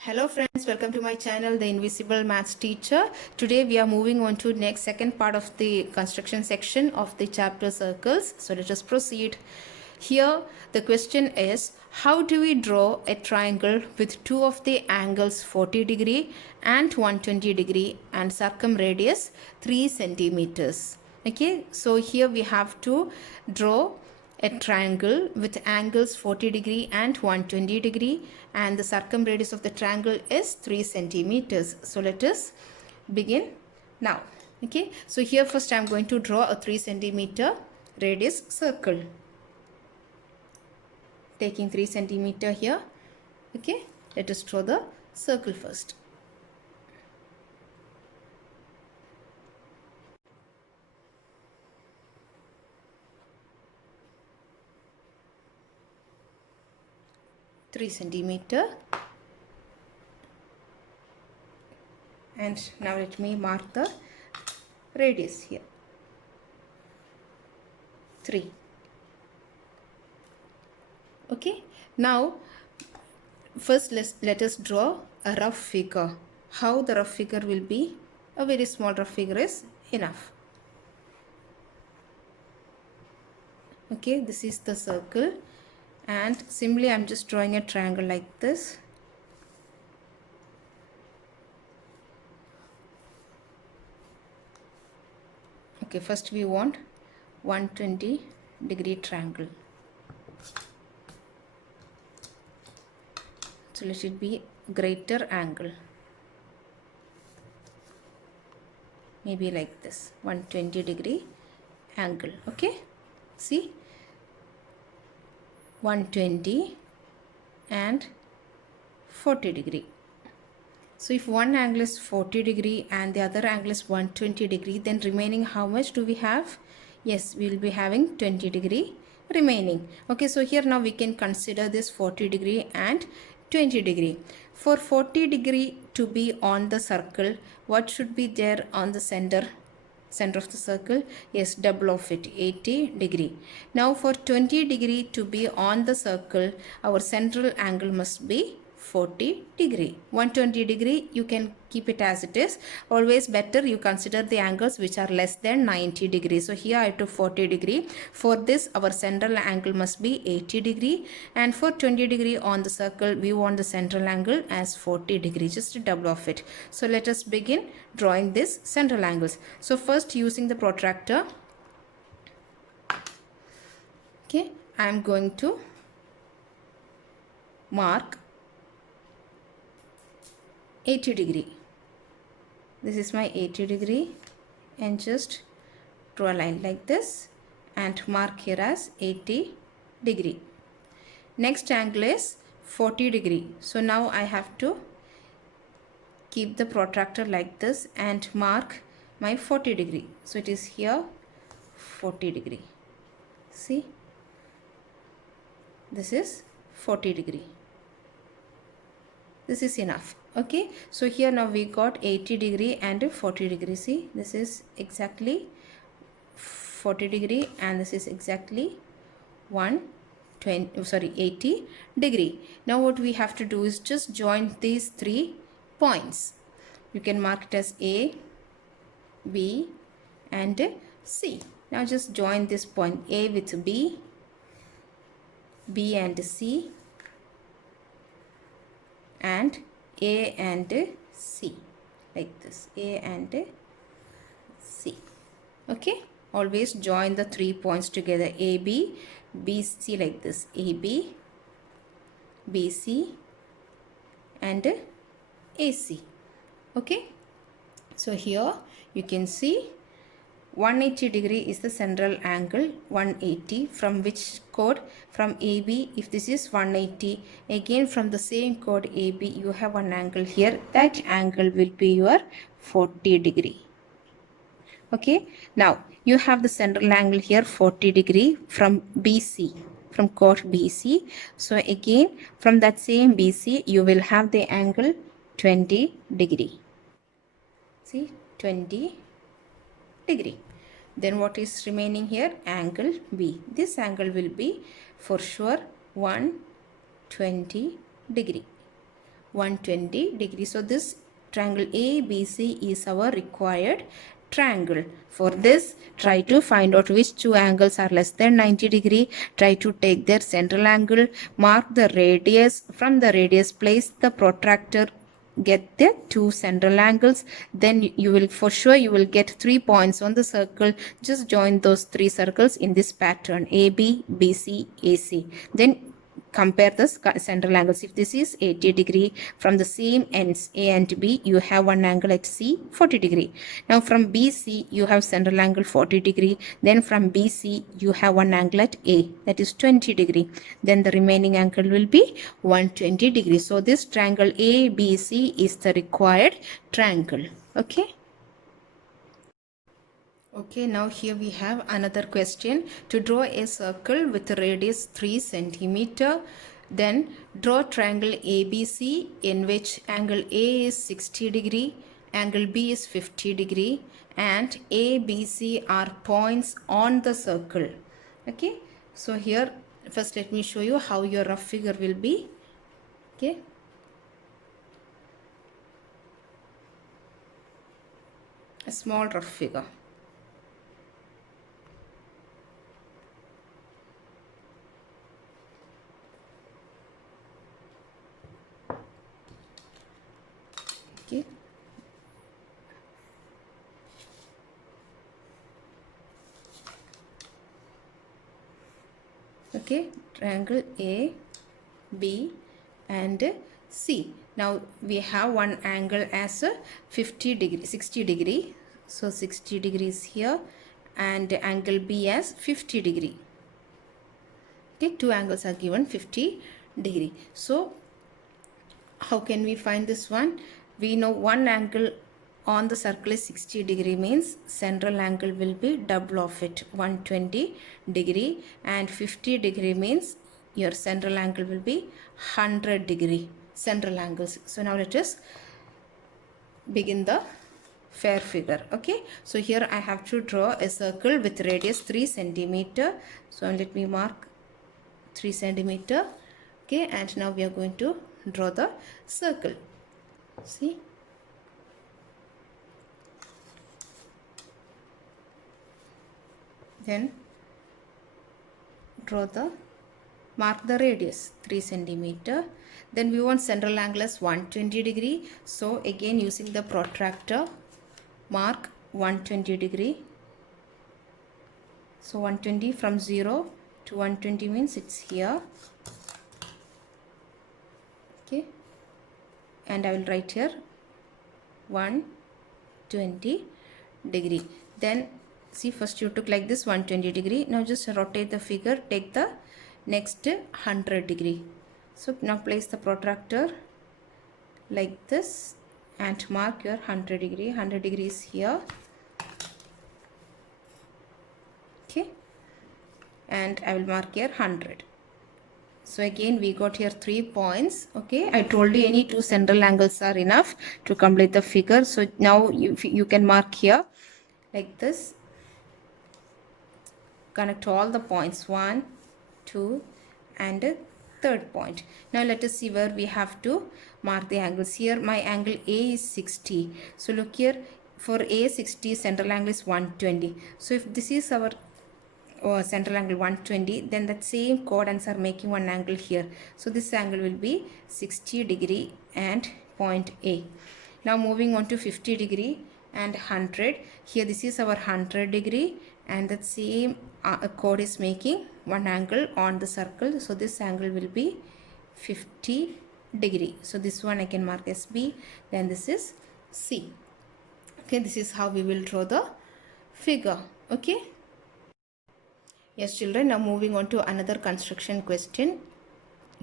Hello friends, welcome to my channel, The Invisible Maths Teacher. Today we are moving on to next second part of the construction section of the chapter circles. So let us proceed. Here the question is, how do we draw a triangle with two of the angles 40 degree and 120 degree and circumradius 3 centimeters? Okay, so here we have to draw a triangle with angles 40 degree and 120 degree, and the circumradius of the triangle is 3 centimeters. So let us begin now. Okay, so here first I am going to draw a 3 centimeter radius circle, taking 3 centimeter here. Okay, let us draw the circle first. Centimeter, and now let me mark the radius here, 3. Okay, now first let us draw a rough figure. How the rough figure will be? A very small rough figure is enough. Okay, this is the circle, and simply I'm just drawing a triangle like this. Okay, first we want 120 degree triangle. So let it be greater angle. Maybe like this, 120 degree angle. Okay, see, 120 and 40 degree. So if one angle is 40 degree and the other angle is 120 degree, then remaining how much do we have? Yes, we will be having 20 degree remaining. Okay, so here now we can consider this 40 degree and 20 degree. For 40 degree to be on the circle, what should be there on the center of the circle? Yes, double of it, 80 degree. Now for 20 degree to be on the circle, our central angle must be 40 degree. 120 degree you can keep it as it is. Always better you consider the angles which are less than 90 degree. So here I took 40 degree. For this our central angle must be 80 degree, and for 20 degree on the circle we want the central angle as 40 degree, just double of it. So let us begin drawing this central angles. So first, using the protractor, okay, I am going to mark 80 degree. This is my 80 degree, and just draw a line like this and mark here as 80 degree. Next angle is 40 degree. So now I have to keep the protractor like this and mark my 40 degree. So it is here 40 degree. See, this is 40 degree. This is enough. Okay, so here now we got 80 degree and 40 degree. See, this is exactly 40 degree and this is exactly 80 degree. Now what we have to do is just join these 3 points. You can mark it as A, B and C. Now just join this point A with B, B and C, and A and C, like this, A and C. Okay, always join the 3 points together, AB, BC, like this, AB, BC and AC. Okay, so here you can see 180 degree is the central angle, 180 from which chord? From AB. If this is 180, again from the same chord AB you have one angle here, that angle will be your 40 degree. Okay, now you have the central angle here 40 degree from BC, from chord BC. So again from that same BC you will have the angle 20 degree. See, 20 degree. Then what is remaining here? Angle B. This angle will be for sure 120 degree. 120 degrees. So this triangle ABC is our required triangle. For this, try to find out which two angles are less than 90 degree. Try to take their central angle, mark the radius. From the radius, place the protractor, get the two central angles. Then you will, for sure, you will get 3 points on the circle. Just join those 3 circles in this pattern: AB, BC, AC. Then compare the central angles. If this is 80 degree, from the same ends A and B, you have one angle at C 40 degree. Now from BC you have central angle 40 degree. Then from BC you have one angle at A, that is 20 degree. Then the remaining angle will be 120 degree. So this triangle ABC is the required triangle. Okay. Okay, now here we have another question. To draw a circle with a radius 3 centimeter, then draw triangle ABC in which angle A is 60 degree, angle B is 50 degree, and A, B, C are points on the circle. Okay, so here first let me show you how your rough figure will be. Okay. A small rough figure. Okay. Okay, triangle A, B and C. Now we have one angle as a 50 degree, 60 degree. So 60 degrees here, and angle B as 50 degree. Okay, two angles are given 50 degree. So how can we find this one? We know one angle on the circle is 60 degree, means central angle will be double of it, 120 degree, and 50 degree means your central angle will be 100 degree central angles. So now let us begin the fair figure. Okay, so here I have to draw a circle with radius 3 centimeter. So let me mark 3 centimeter. Okay, and now we are going to draw the circle. See, then mark the radius 3 centimeter. Then we want central angle as 120 degree. So again using the protractor, mark 120 degree. So 120 from 0 to 120 means it's here. Okay, and I will write here 120 degree. Then see, first you took like this 120 degree. Now just rotate the figure, take the next 100 degree. So now place the protractor like this and mark your 100 degree. 100 degrees here. Okay, and I will mark here 100. So again we got here 3 points. Okay, I told you any two central angles are enough to complete the figure. So now you can mark here like this. Connect all the points, 1, 2 and a third point. Now let us see where we have to mark the angles. Here my angle A is 60. So look here, for A 60, central angle is 120. So if this is our central angle 120, then that same coordinates are making one angle here. So this angle will be 60 degree and point A. Now moving on to 50 degree and 100. Here this is our 100 degree, and that same chord is making one angle on the circle. So this angle will be 50 degree. So this one I can mark as B. Then this is C. Okay, this is how we will draw the figure. Okay. Yes children, now moving on to another construction question.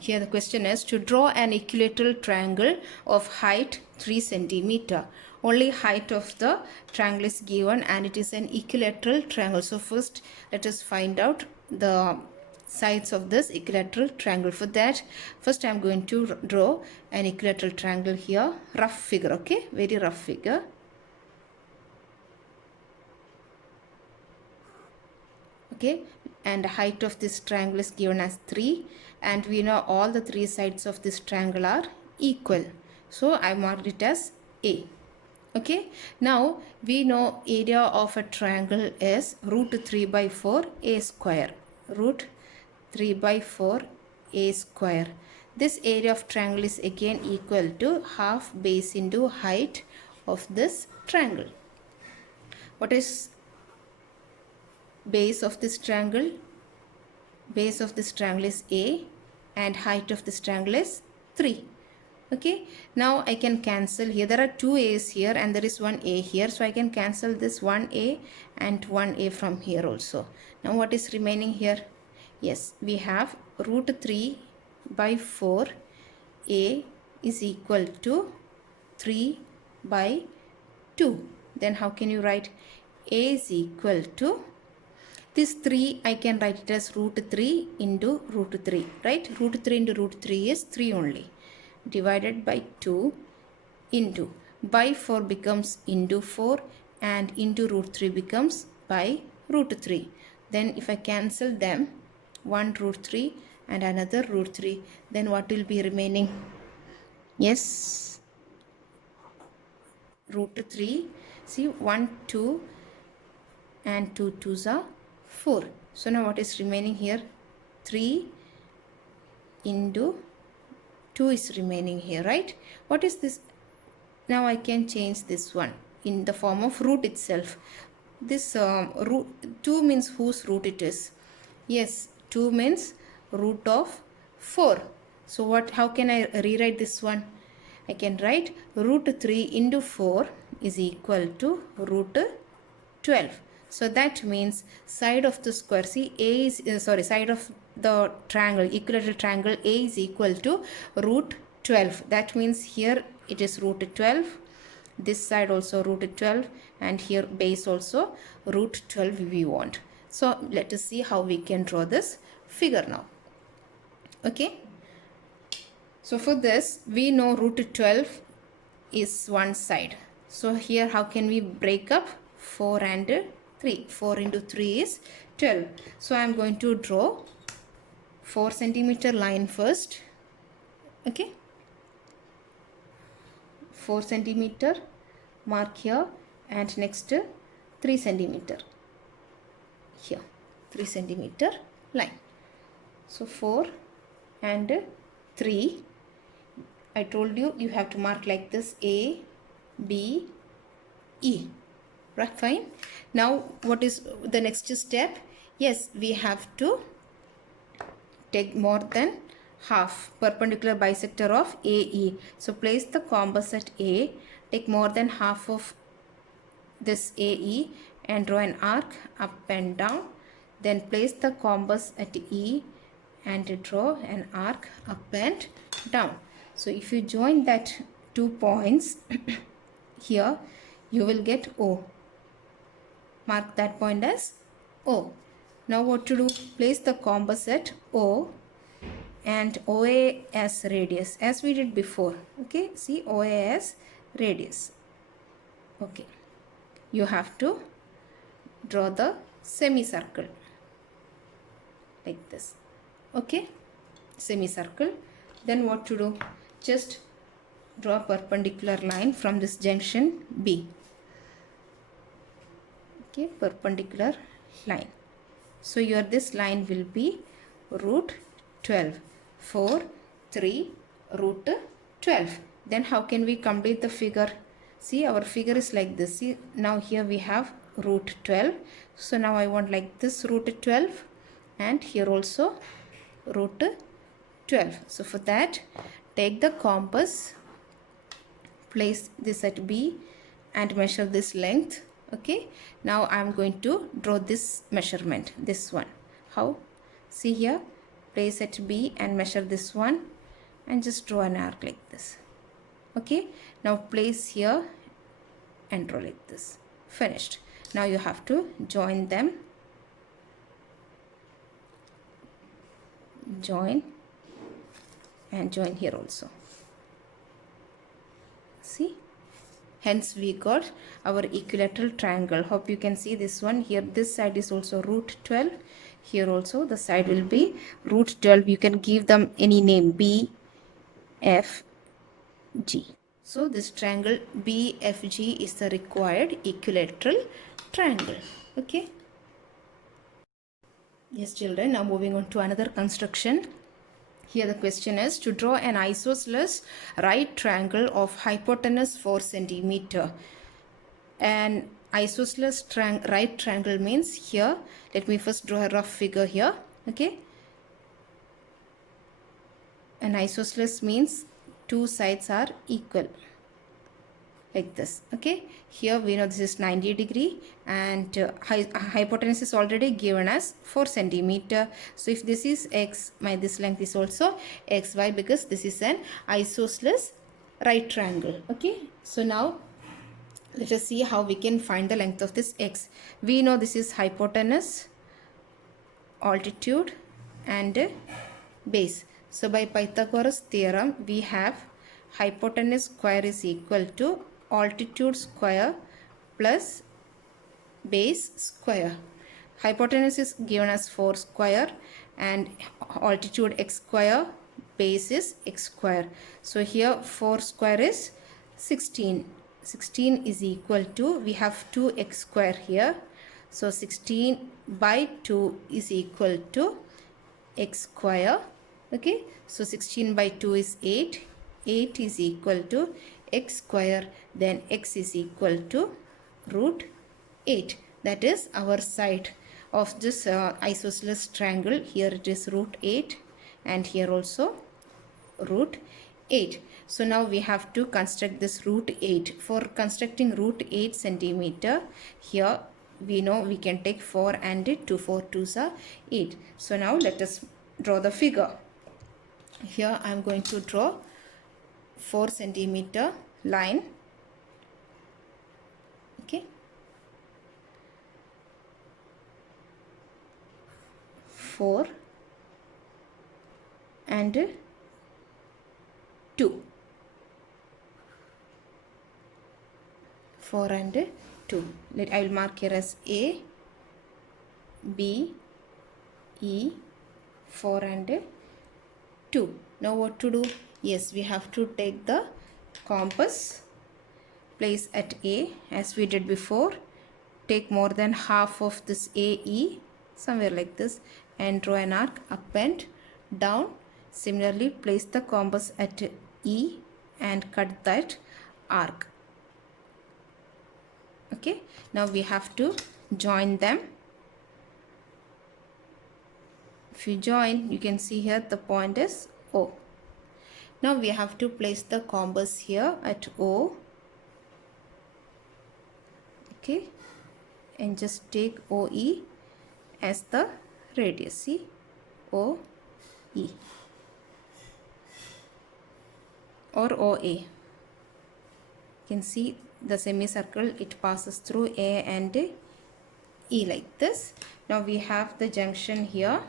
Here the question is to draw an equilateral triangle of height 3 centimeter. Only height of the triangle is given and it is an equilateral triangle. So first let us find out the sides of this equilateral triangle. For that, first I am going to draw an equilateral triangle here. Rough figure, okay, very rough figure. Okay, and the height of this triangle is given as 3, and we know all the 3 sides of this triangle are equal. So I marked it as A. Okay, now we know area of a triangle is root 3 by 4 a square. Root 3 by 4 a square. This area of triangle is again equal to half base into height of this triangle. What is base of this triangle? Base of this triangle is A and height of this triangle is 3. Okay, now I can cancel here. There are two A's here and there is one A here. So I can cancel this 1A and 1A from here also. Now what is remaining here? Yes, we have root 3 by 4 A is equal to 3 by 2. Then how can you write? A is equal to this 3, I can write it as root 3 into root 3, right? Root 3 into root 3 is 3 only. Divided by 2 into by 4 becomes into 4 and into root 3 becomes by root 3. Then if I cancel them, one root 3 and another root 3, then what will be remaining? Yes, root 3. See, 1, 2 and 2 2s are 4. So now what is remaining here? 3 into 2 is remaining here, right? What is this? Now I can change this one in the form of root itself. This root 2 means whose root it is? Yes, 2 means root of 4. So what? How can I rewrite this one? I can write root 3 into 4 is equal to root 12. So that means side of the square, see, A is, side of the triangle, equilateral triangle, A is equal to root 12. That means here it is root 12. This side also root 12 and here base also root 12 we want. So let us see how we can draw this figure now. Okay. So for this, we know root 12 is one side. So here how can we break up 4 and 3? 4 into 3 is 12. So I am going to draw 4 centimeter line first. Okay. 4 centimeter mark here and next 3 centimeter here. 3 centimeter line. So 4 and 3. I told you have to mark like this: A, B, E. Right, fine. Now what is the next step? Yes, we have to take more than half perpendicular bisector of AE. So place the compass at A, take more than half of this AE and draw an arc up and down. Then place the compass at E and draw an arc up and down. So if you join that 2 points here, you will get O. Mark that point as O. Now what to do? Place the compass at O and OA as radius, as we did before. Okay, see, OA as radius. Okay, you have to draw the semicircle like this. Okay, semicircle. Then what to do? Just draw a perpendicular line from this junction B. Okay, perpendicular line. So your this line will be root 12. 4, 3, root 12. Then how can we complete the figure? See, our figure is like this. See, now here we have root 12. So now I want like this root 12 and here also root 12. So for that, take the compass, place this at B and measure this length. Okay, now I am going to draw this measurement, this one. How? See here, place at B and measure this one and just draw an arc like this. Okay, now place here and draw like this. Finished. Now you have to join them. Join and join here also. See, hence we got our equilateral triangle. Hope you can see this one here. This side is also root 12. Here also the side will be root 12. You can give them any name, B, F, G. So this triangle BFG is the required equilateral triangle. Okay. Yes, children, now moving on to another construction. Here the question is to draw an isosceles right triangle of hypotenuse 4 centimeter. An isosceles right triangle means here, let me first draw a rough figure here. Okay. An isosceles means two sides are equal, like this. Okay, here we know this is 90 degree and hypotenuse is already given as 4 centimeter. So if this is x, this length is also xy, because this is an isosceles right triangle. Okay, so now let us see how we can find the length of this x. We know this is hypotenuse, altitude and base. So by Pythagoras theorem, we have hypotenuse square is equal to altitude square plus base square. Hypotenuse is given as 4 square and altitude x square, base is x square. So here 4 square is 16. 16 is equal to, we have 2x square here. So 16 by 2 is equal to x square. Okay, so 16 by 2 is 8. 8 is equal to x square, then x is equal to root 8. That is our side of this isosceles triangle. Here it is root 8 and here also root 8. So now we have to construct this root 8. For constructing root 8 centimeter, here we know we can take 4 and 2. 4 2s are 8. So now let us draw the figure. Here I am going to draw 4 centimeter line. Okay, 4 and 2. 4 and 2. I will mark here as A, B, E, 4 and 2. Now what to do? Yes, we have to take the compass, place at A as we did before. Take more than half of this AE, somewhere like this, and draw an arc up and down. Similarly, place the compass at E and cut that arc. Okay, now we have to join them. If you join, you can see here the point is O. Now we have to place the compass here at O. Okay, and just take OE as the radius. See, OE or OA. You can see the semicircle, it passes through A and E like this. Now we have the junction here.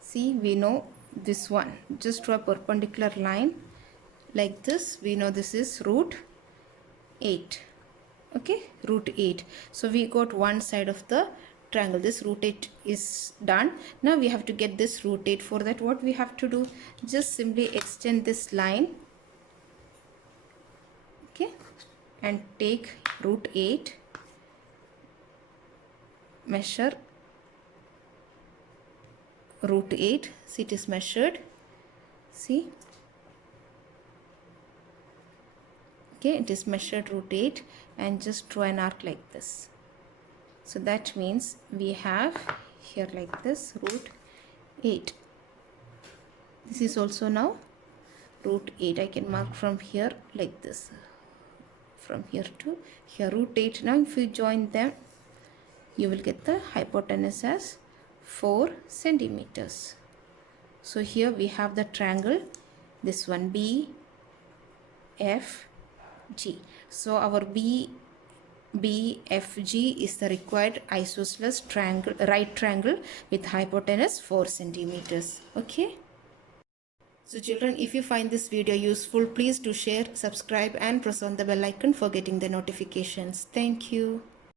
See, we know this one. Just draw a perpendicular line like this. We know this is root 8. Okay, root 8. So we got one side of the triangle. This root 8 is done. Now we have to get this root 8. For that, what we have to do? Just simply extend this line. Okay, and take root 8. Measure root 8. See, it is measured. See, okay, it is measured root 8, and just draw an arc like this. So that means we have here like this root 8. This is also now root 8. I can mark from here like this, from here to here, root 8. Now if you join them, you will get the hypotenuse as 4 centimeters. So here we have the triangle, this one BFG. So our BFG is the required isosceles triangle, right triangle with hypotenuse 4 centimeters. Okay. So children, if you find this video useful, please do share, subscribe and press on the bell icon for getting the notifications. Thank you.